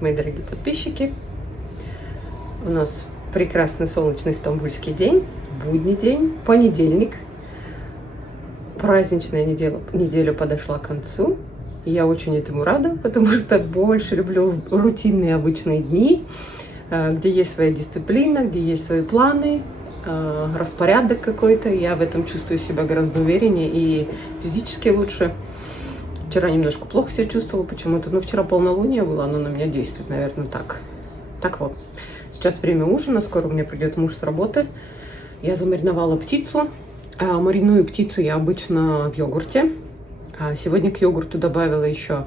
мои дорогие подписчики. У нас прекрасный солнечный стамбульский день, будний день, понедельник. Праздничная неделя подошла к концу. И я очень этому рада, потому что больше люблю рутинные обычные дни, где есть своя дисциплина, где есть свои планы, распорядок какой-то. Я в этом чувствую себя гораздо увереннее и физически лучше. Вчера немножко плохо себя чувствовала почему-то, но вчера полнолуние было, оно на меня действует, наверное, так. Так вот, сейчас время ужина, скоро у меня придет муж с работы. Я замариновала птицу. Мариную птицу я обычно в йогурте. Сегодня к йогурту добавила еще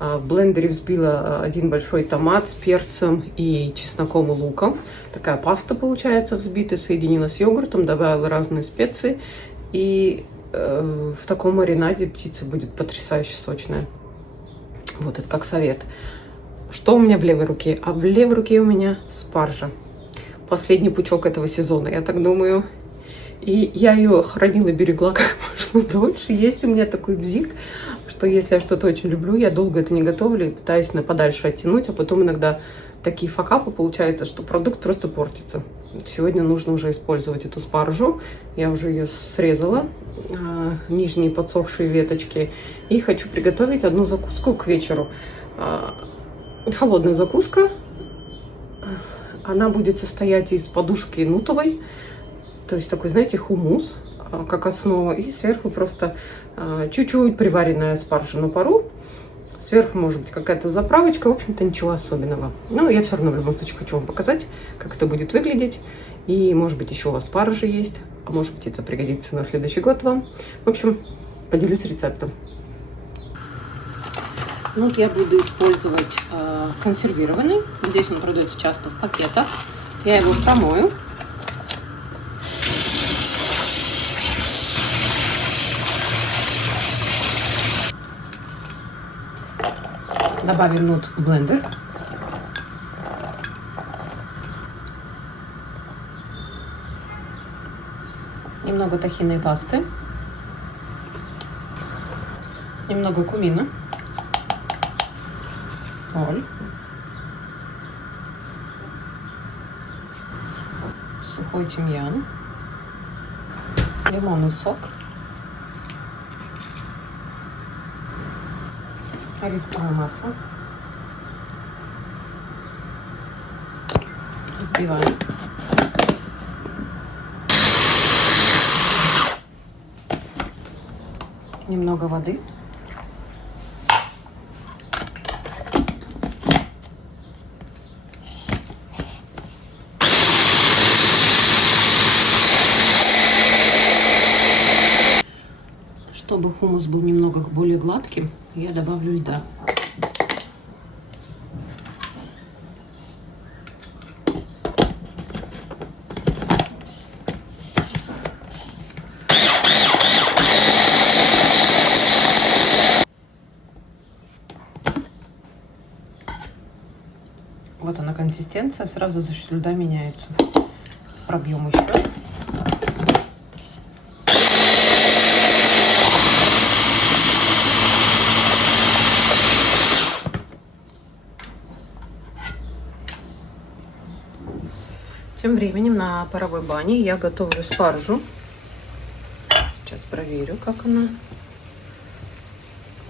в блендере взбила один большой томат с перцем и чесноком и луком. Такая паста получается взбитая, соединила с йогуртом, добавила разные специи. И в таком маринаде птица будет потрясающе сочная. Вот это как совет. Что у меня в левой руке? А в левой руке у меня спаржа. Последний пучок этого сезона, я так думаю. И я ее хранила, берегла как можно дольше. Есть у меня такой бзик, что если я что-то очень люблю, я долго это не готовлю и пытаюсь подальше оттянуть, а потом иногда такие факапы получаются, что продукт просто портится. Сегодня нужно уже использовать эту спаржу. Я уже ее срезала, нижние подсохшие веточки. И хочу приготовить одну закуску к вечеру. Холодная закуска. Она будет состоять из подушки нутовой. То есть такой, знаете, хумус, как основа. И сверху просто чуть-чуть приваренная спаржа на пару. Сверху может быть какая-то заправочка. В общем-то, ничего особенного. Но я все равно в любом случае хочу вам показать, как это будет выглядеть. И, может быть, еще у вас спаржа есть. А может быть, это пригодится на следующий год вам. В общем, поделюсь рецептом. Ну, я буду использовать консервированный. Здесь он продается часто в пакетах. Я его промою. Добавим нут в блендер. Немного тахинной пасты. Немного кумина. Соль. Сухой тимьян. Лимонный сок. Оливковое масло. Взбиваем. Немного воды. Чтобы хумус был немного более гладким, я добавлю льда. Вот она консистенция, сразу за счет льда меняется. Пробьем еще. Тем временем на паровой бане я готовлю спаржу. Сейчас проверю, как она.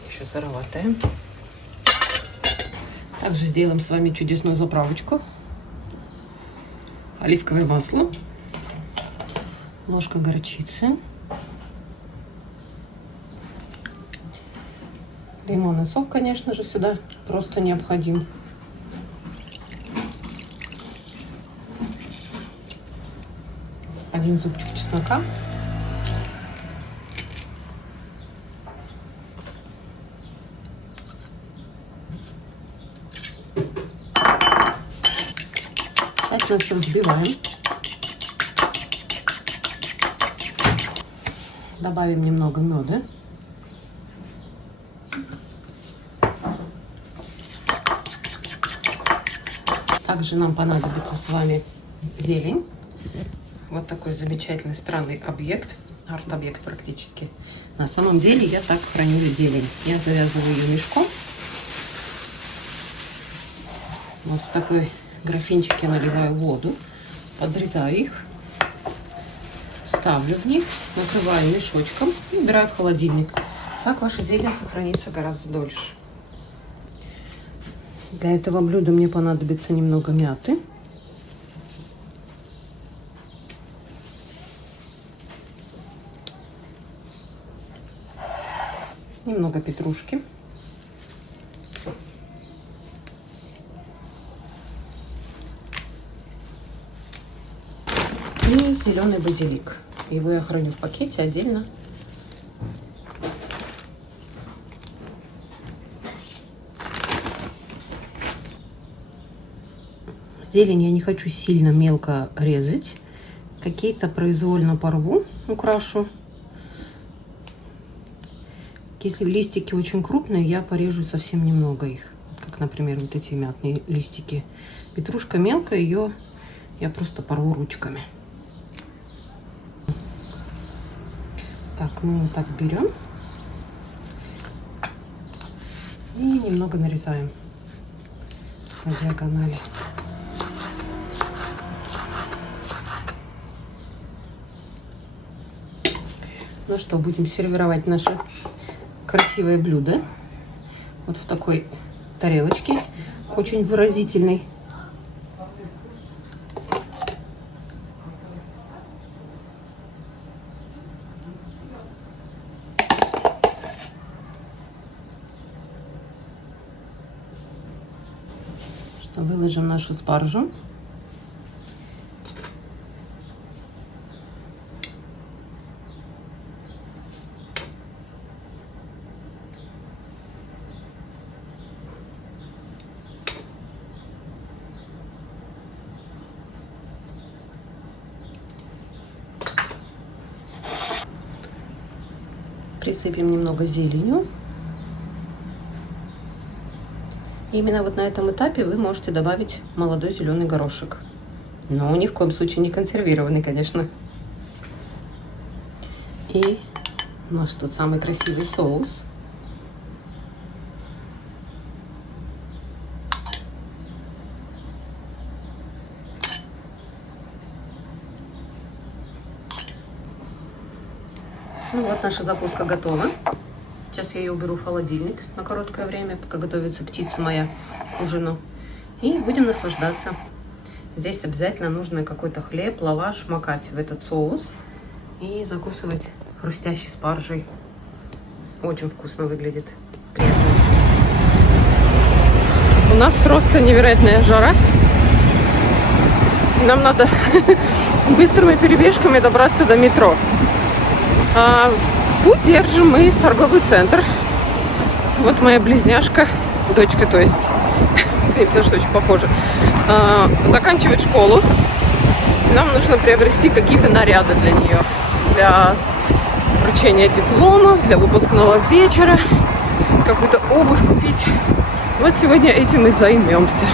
Еще сыроватая. Также сделаем с вами чудесную заправочку. Оливковое масло. Ложка горчицы. Лимонный сок, конечно же, сюда просто необходим. Один зубчик чеснока. Тщательно все взбиваем. Добавим немного меда. Также нам понадобится с вами зелень. Вот такой замечательный странный объект, арт-объект практически. На самом деле я так храню зелень. Я завязываю ее мешком. Вот в такой графинчик я наливаю воду, подрезаю их, ставлю в них, накрываю мешочком и убираю в холодильник. Так ваше зелье сохранится гораздо дольше. Для этого блюда мне понадобится немного мяты. Немного петрушки. И зеленый базилик. Его я храню в пакете отдельно. Зелень я не хочу сильно мелко резать. Какие-то произвольно порву, украшу. Если листики очень крупные, я порежу совсем немного их. Как, например, вот эти мятные листики. Петрушка мелкая, ее я просто порву ручками. Так, мы вот так берем и немного нарезаем по диагонали. Ну что, будем сервировать наше красивое блюдо. Вот в такой тарелочке, очень выразительной. Выложим нашу спаржу. Присыпем немного зеленью. Именно вот на этом этапе вы можете добавить молодой зеленый горошек. Но ни в коем случае не консервированный, конечно. И у нас тот самый красивый соус. Ну вот наша закуска готова. Сейчас я ее уберу в холодильник на короткое время, пока готовится птица моя к ужину. И будем наслаждаться. Здесь обязательно нужно какой-то хлеб, лаваш макать в этот соус и закусывать хрустящей спаржей. Очень вкусно выглядит. Приятно. У нас просто невероятная жара. Нам надо быстрыми перебежками добраться до метро. Путь держим мы в торговый центр. Вот моя близняшка, дочка, то есть, с ней потому что очень похожа, заканчивает школу. Нам нужно приобрести какие-то наряды для нее. Для вручения дипломов, для выпускного вечера. Какую-то обувь купить. Вот сегодня этим и займемся.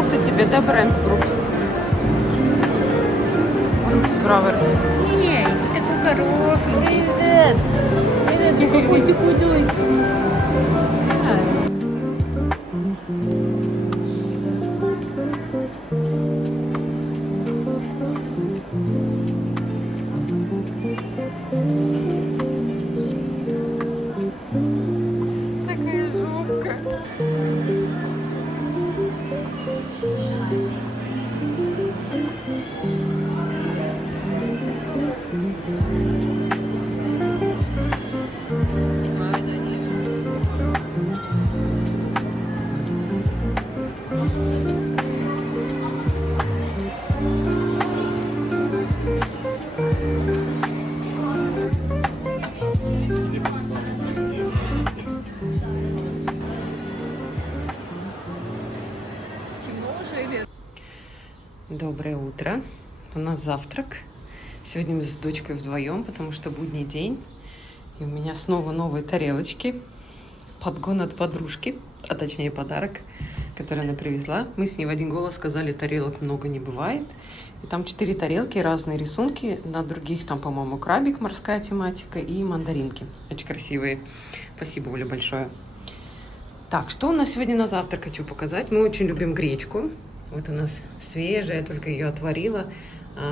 Понравился тебе, да, бренд Брукс? Брукс Браверс. Эй, такой хороший. Привет. Привет, какой ты худой. Такая жопка. Доброе утро. У нас завтрак. Сегодня мы с дочкой вдвоем, потому что будний день. И у меня снова новые тарелочки. Подгон от подружки, а точнее подарок, который она привезла. Мы с ней в один голос сказали, тарелок много не бывает. И там 4 тарелки, разные рисунки. На других там, по-моему, крабик, морская тематика и мандаринки. Очень красивые. Спасибо, Оля, большое. Так, что у нас сегодня на завтрак хочу показать. Мы очень любим гречку. Вот у нас свежая, я только ее отварила,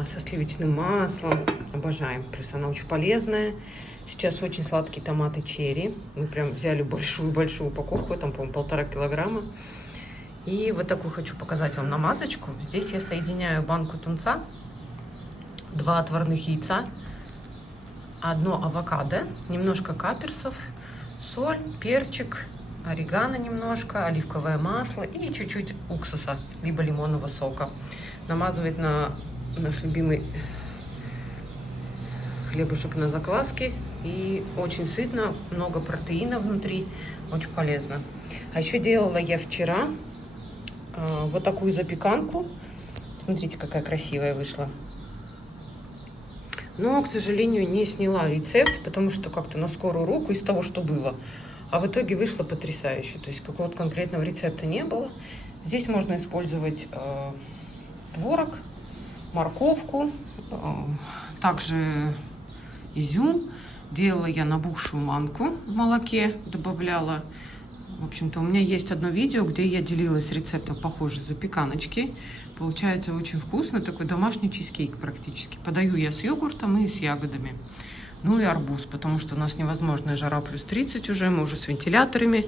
со сливочным маслом. Обожаем. Плюс она очень полезная. Сейчас очень сладкие томаты черри. Мы прям взяли большую-большую упаковку, там, по-моему, 1,5 килограмма. И вот такую хочу показать вам намазочку. Здесь я соединяю банку тунца, 2 отварных яйца, 1 авокадо, немножко каперсов, соль, перчик, орегано немножко, оливковое масло и чуть-чуть уксуса, либо лимонного сока. Намазывает на наш любимый хлебушек на закваске. И очень сытно, много протеина внутри, очень полезно. А еще делала я вчера вот такую запеканку. Смотрите, какая красивая вышла. Но, к сожалению, не сняла рецепт, потому что как-то на скорую руку из того, что было. А в итоге вышло потрясающе. То есть какого-то конкретного рецепта не было. Здесь можно использовать творог, морковку, также изюм. Делала я набухшую манку в молоке, добавляла. В общем-то, у меня есть одно видео, где я делилась рецептом похожей запеканочки. Получается очень вкусно, такой домашний чизкейк практически. Подаю я с йогуртом и с ягодами. Ну и арбуз, потому что у нас невозможная жара, плюс 30 уже, мы уже с вентиляторами,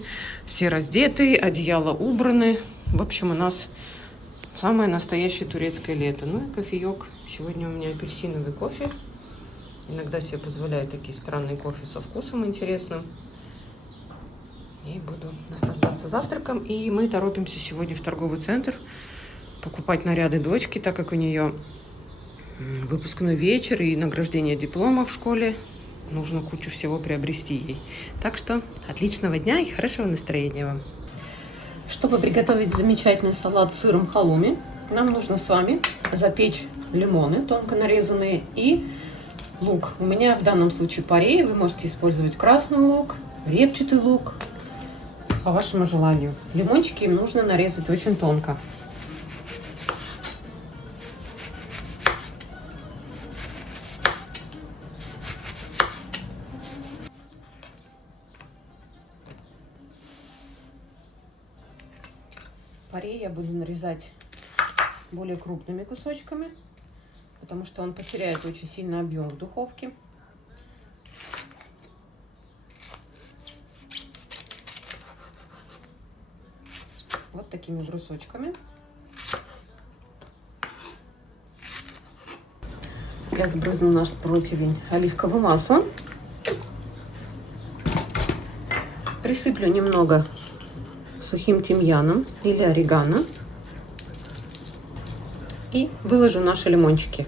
все раздеты, одеяла убраны. В общем, у нас самое настоящее турецкое лето. Ну и кофеек. Сегодня у меня апельсиновый кофе. Иногда себе позволяю такие странные кофе со вкусом интересным. И буду наслаждаться завтраком. И мы торопимся сегодня в торговый центр покупать наряды дочки, так как у нее выпускной вечер и награждение диплома в школе. Нужно кучу всего приобрести ей. Так что отличного дня и хорошего настроения вам. Чтобы приготовить замечательный салат с сыром халуми, нам нужно с вами запечь лимоны тонко нарезанные и лук. У меня в данном случае порей. Вы можете использовать красный лук, репчатый лук, по вашему желанию. Лимончики им нужно нарезать очень тонко. Порей я буду нарезать более крупными кусочками, потому что он потеряет очень сильно объем в духовке. Вот такими брусочками. Я сбрызну наш противень оливковым маслом. Присыплю немного сухим тимьяном или орегано. И выложу наши лимончики.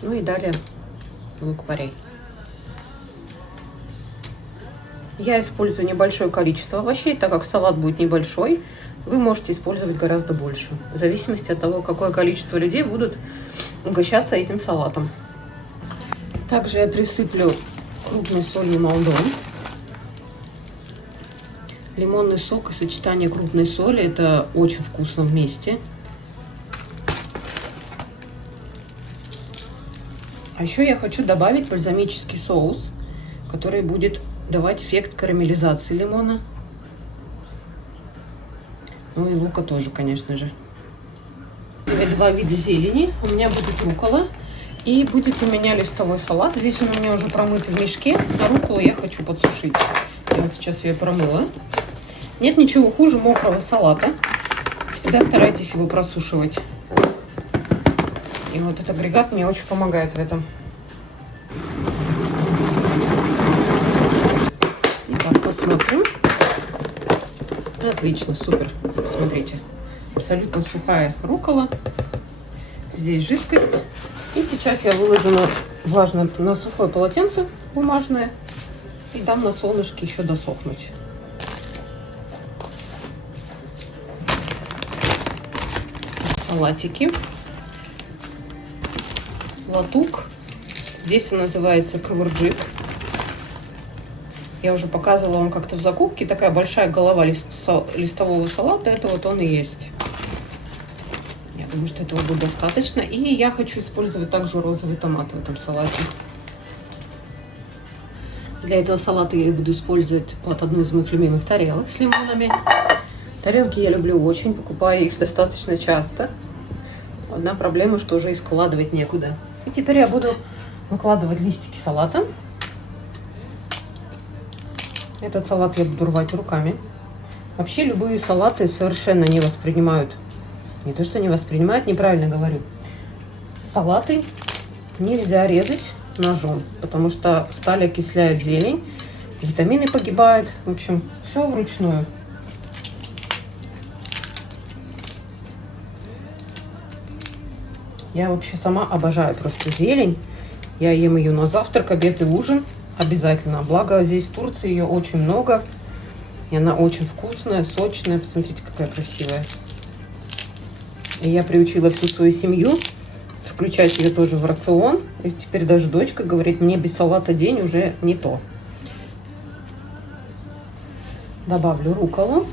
Ну и далее лук-порей. Я использую небольшое количество овощей, так как салат будет небольшой. Вы можете использовать гораздо больше, в зависимости от того, какое количество людей будут угощаться этим салатом. Также я присыплю крупной солью молдон. Лимонный сок и сочетание крупной соли — это очень вкусно вместе. А еще я хочу добавить бальзамический соус, который будет давать эффект карамелизации лимона. Ну и лука тоже, конечно же. Два вида зелени. У меня будет руккола и будет у меня листовой салат. Здесь он у меня уже промыт в мешке, а рукколу я хочу подсушить. Я вот сейчас ее промыла. Нет ничего хуже мокрого салата. Всегда старайтесь его просушивать. И вот этот агрегат мне очень помогает в этом. Итак, посмотрим. Отлично, супер. Смотрите, абсолютно сухая руккола. Здесь жидкость. И сейчас я выложу на сухое полотенце бумажное и дам на солнышке еще досохнуть. Салатики. Латук. Здесь он называется кавырджик. Я уже показывала вам как-то в закупке. Такая большая голова листового салата. Это вот он и есть. Я думаю, что этого будет достаточно. И я хочу использовать также розовый томат в этом салате. Для этого салата я буду использовать вот одну из моих любимых тарелок с лимонами. Тарелки я люблю очень. Покупаю их достаточно часто. Одна проблема, что уже и складывать некуда. И теперь я буду выкладывать листики салата. Этот салат я буду рвать руками. Вообще любые салаты совершенно не воспринимают. Не то, что не воспринимают, неправильно говорю. Салаты нельзя резать ножом, потому что сталь окисляет зелень, витамины погибают. В общем, все вручную. Я вообще сама обожаю просто зелень. Я ем ее на завтрак, обед и ужин. Обязательно. Благо здесь в Турции ее очень много. И она очень вкусная, сочная. Посмотрите, какая красивая. И я приучила всю свою семью включать ее тоже в рацион. И теперь даже дочка говорит, мне без салата день уже не то. Добавлю рукколу.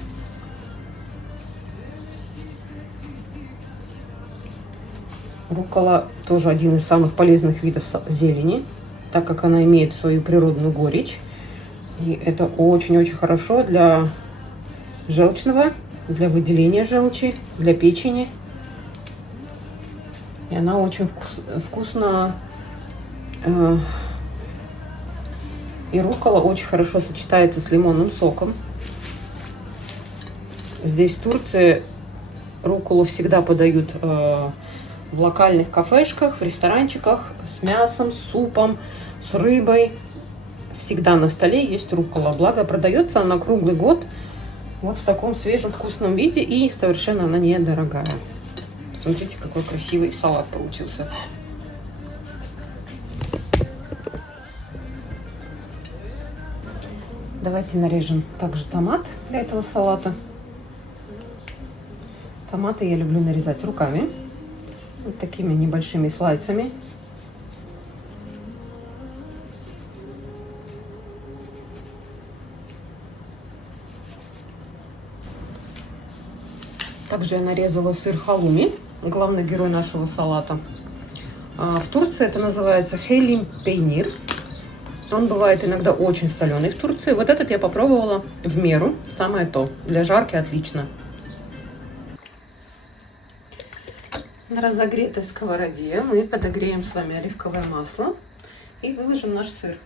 Руккола тоже один из самых полезных видов зелени, так как она имеет свою природную горечь. И это очень-очень хорошо для желчного, для выделения желчи, для печени. И она очень вкусно. И руккола очень хорошо сочетается с лимонным соком. Здесь в Турции рукколу всегда подают в локальных кафешках, в ресторанчиках с мясом, с супом, с рыбой. Всегда на столе есть руккола. Благо продается она круглый год вот в таком свежем вкусном виде и совершенно она недорогая. Смотрите, какой красивый салат получился. Давайте нарежем также томат для этого салата. Томаты я люблю нарезать руками. Вот такими небольшими слайсами. Также я нарезала сыр халуми, главный герой нашего салата. В Турции это называется хелим пейнир. Он бывает иногда очень соленый в Турции. Вот этот я попробовала в меру, самое то. Для жарки отлично. На разогретой сковороде мы подогреем с вами оливковое масло и выложим наш сыр.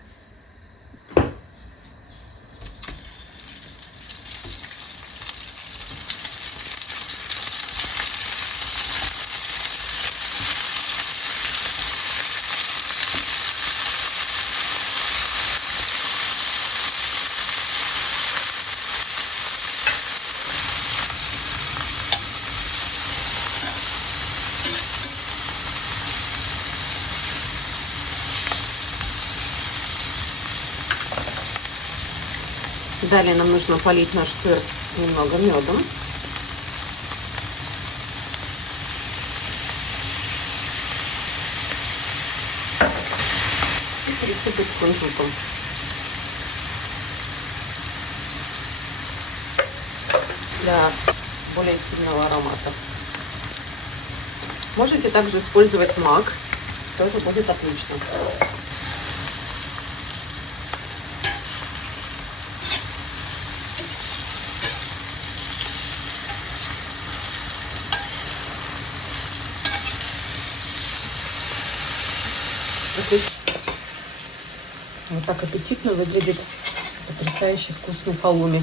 Далее нам нужно полить наш сыр немного медом. присыпать кунжутом. Для более сильного аромата. Можете также использовать мак, тоже будет отлично. Вот так аппетитно выглядит потрясающе вкусный халуми.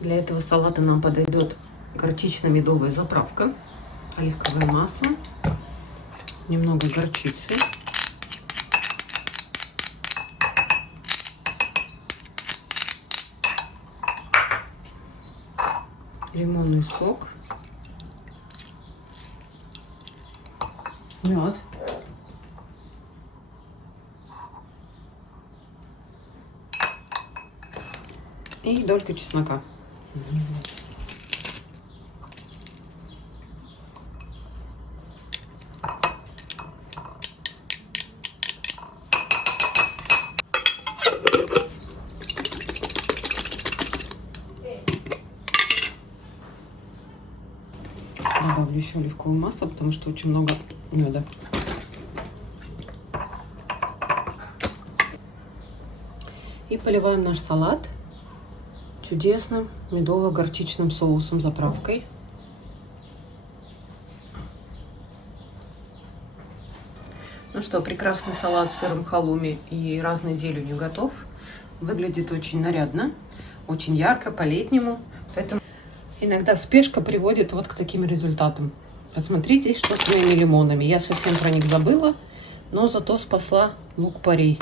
Для этого салата нам подойдет горчично-медовая заправка, оливковое масло, немного горчицы, лимонный сок, мед, и долька чеснока. Добавлю еще оливковое масло, потому что очень много меда. И поливаем наш салат чудесным медово-горчичным соусом заправкой. Ну что, прекрасный салат с сыром халуми и разной зеленью готов. Выглядит очень нарядно, очень ярко, по-летнему. Поэтому иногда спешка приводит вот к таким результатам. Посмотрите, что с моими лимонами. Я совсем про них забыла, но зато спасла лук-порей.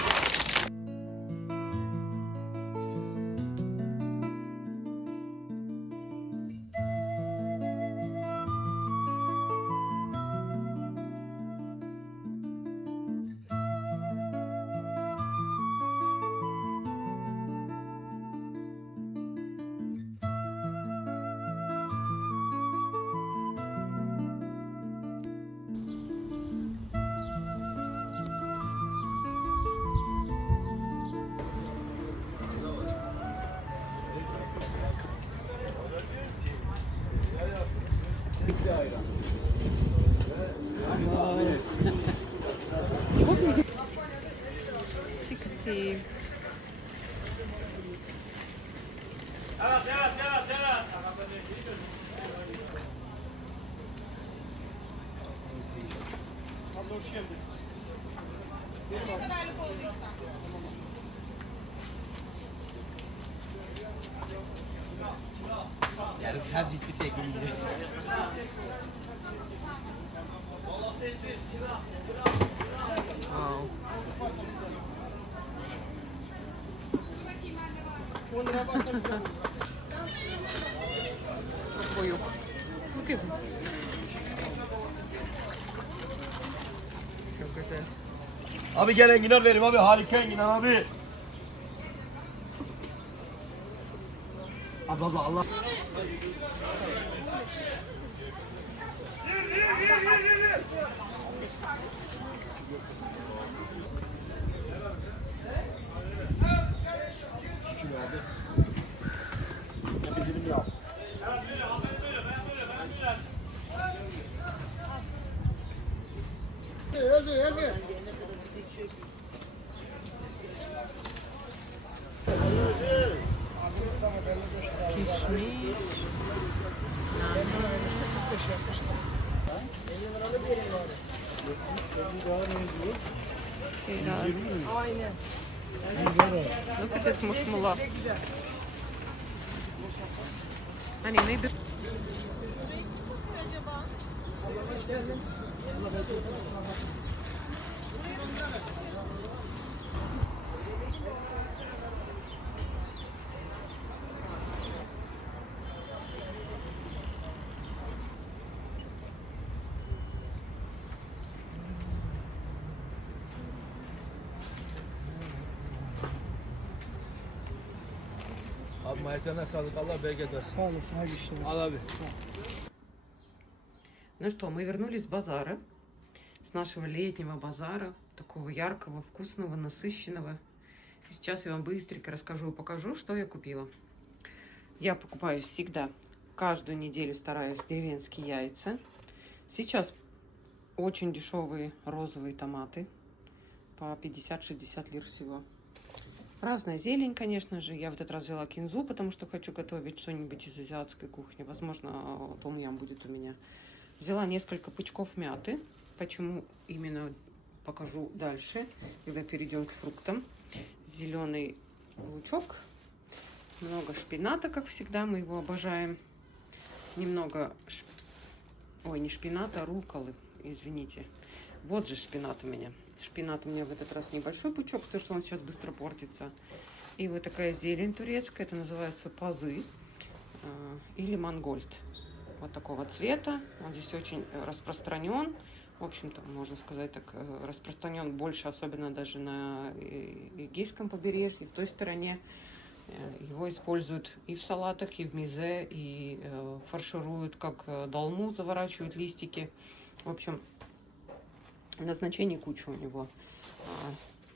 Yarım tercih sevgili. Вау. Какой юг. Çok güzel. Abi gel enginar verim abi, harika enginar abi. Abla Allah. Kişmiş. Aynen. Look at this mushmullah. Hani maybe. ama ayaklarına sağlık. Allah bereket versin. Sağ olasın, hadi işte. Al abi. Ну что, мы вернулись с базара, с нашего летнего базара, такого яркого, вкусного, насыщенного. И сейчас я вам быстренько расскажу и покажу, что я купила. Я покупаю всегда, каждую неделю стараюсь, деревенские яйца. Сейчас очень дешевые розовые томаты, по 50-60 лир всего. Разная зелень, конечно же. Я в этот раз взяла кинзу, потому что хочу готовить что-нибудь из азиатской кухни. Возможно, том-ям будет у меня. Взяла несколько пучков мяты. Почему именно, покажу дальше, когда перейдем к фруктам. Зеленый лучок. Много шпината, как всегда, мы его обожаем. Немного, ой, не шпината, а рукколы, извините. Вот же шпинат у меня. Шпинат у меня в этот раз небольшой пучок, потому что он сейчас быстро портится. И вот такая зелень турецкая, это называется пазы или мангольд. Вот такого цвета. Он здесь очень распространен. В общем-то, можно сказать, так распространен больше, особенно даже на Эгейском побережье, в той стороне. Его используют и в салатах, и в мизе, и фаршируют, как долму, заворачивают листики. В общем, назначений куча у него.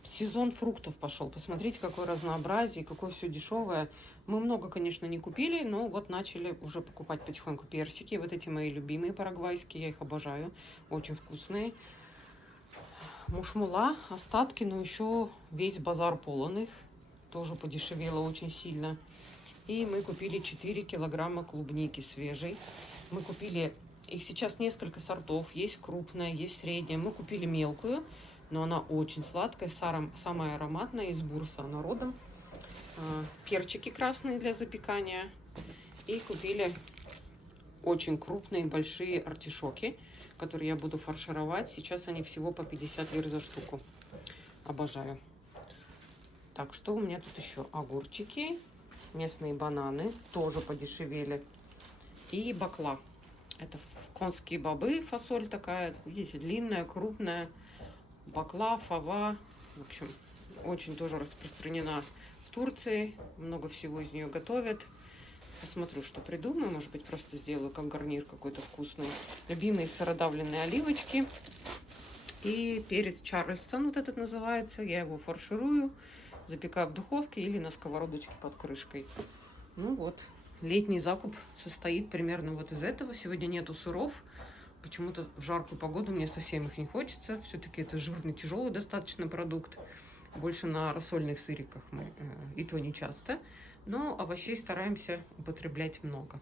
Сезон фруктов пошел. Посмотрите, какое разнообразие, какое все дешевое. Мы много, конечно, не купили, но вот начали уже покупать потихоньку персики. Вот эти мои любимые парагвайские, я их обожаю. Очень вкусные. Мушмула, остатки, но еще весь базар полон их. Тоже подешевело очень сильно. И мы купили 4 килограмма клубники свежей. Мы купили, их сейчас несколько сортов. Есть крупная, есть средняя. Мы купили мелкую, но она очень сладкая, самая ароматная, из Бурса она родом. Перчики красные для запекания. И купили очень крупные, большие артишоки, которые я буду фаршировать. Сейчас они всего по 50 лир за штуку. Обожаю. Так, что у меня тут еще? Огурчики, местные бананы, тоже подешевели. И бакла. Это конские бобы, фасоль такая, видите, длинная, крупная. Бакла, фава, в общем, очень тоже распространена в Турции. Много всего из нее готовят. Посмотрю, что придумаю. Может быть, просто сделаю как гарнир какой-то вкусный. Любимые сыродавленные оливочки. И перец Чарльстон, вот этот называется. Я его фарширую, запекаю в духовке или на сковородочке под крышкой. Ну вот, летний закуп состоит примерно вот из этого. Сегодня нету сыров. Почему-то в жаркую погоду мне совсем их не хочется. Все-таки это жирный, тяжелый достаточно продукт. Больше на рассольных сыриках мы, и то не часто. Но овощей стараемся употреблять много.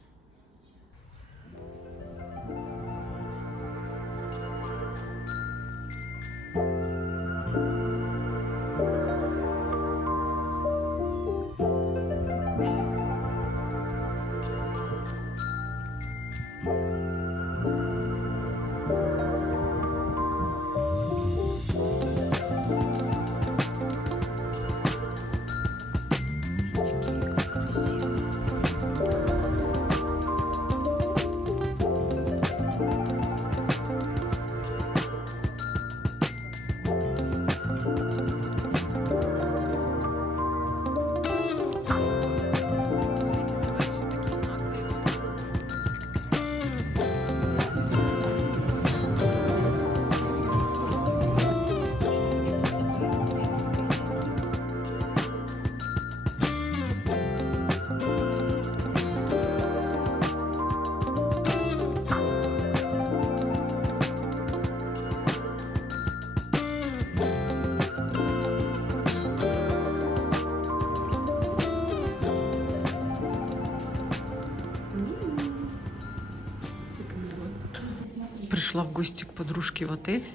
Пришла в гости к подружке в отель.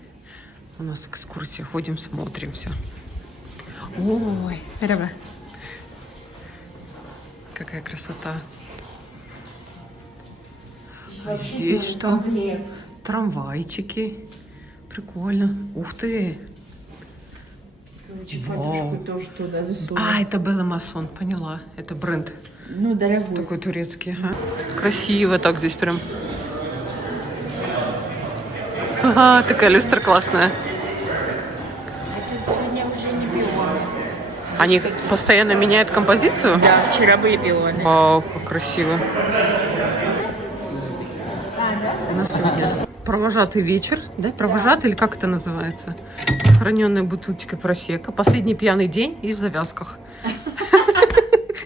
У нас экскурсия. Ходим, смотримся. Ой, ребята. Какая красота. А здесь что? Трамвайчики. Прикольно. Ух ты. Подружку тоже туда засунула. А, это Белла Масон, поняла. Это бренд. Ну, дорогой. Такой турецкий. Ага. Красиво так здесь прям. Ага, такая люстра классная. Это сегодня уже не белая. Они постоянно меняют композицию? Да, вчера были пионы. Вау, как красиво. У нас сегодня провожатый вечер, да? Провожатый или как это называется? Сохраненная бутылочка просека. Последний пьяный день и в завязках.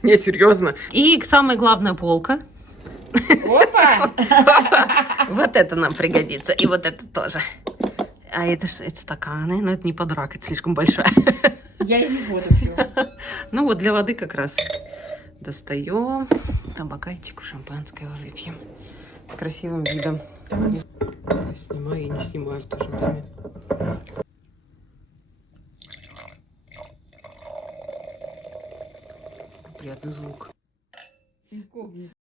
Не, серьезно. И самая главная полка. Опа! Вот это нам пригодится. И вот это тоже. А это что? Это стаканы. Но это не под рак, это слишком большая. Я и не воду пью. Ну вот для воды как раз. Достаем. Там бокальчик шампанского выпьем. С красивым видом. Снимаю и не снимаю в то же время. Приятный звук. Инкогнито.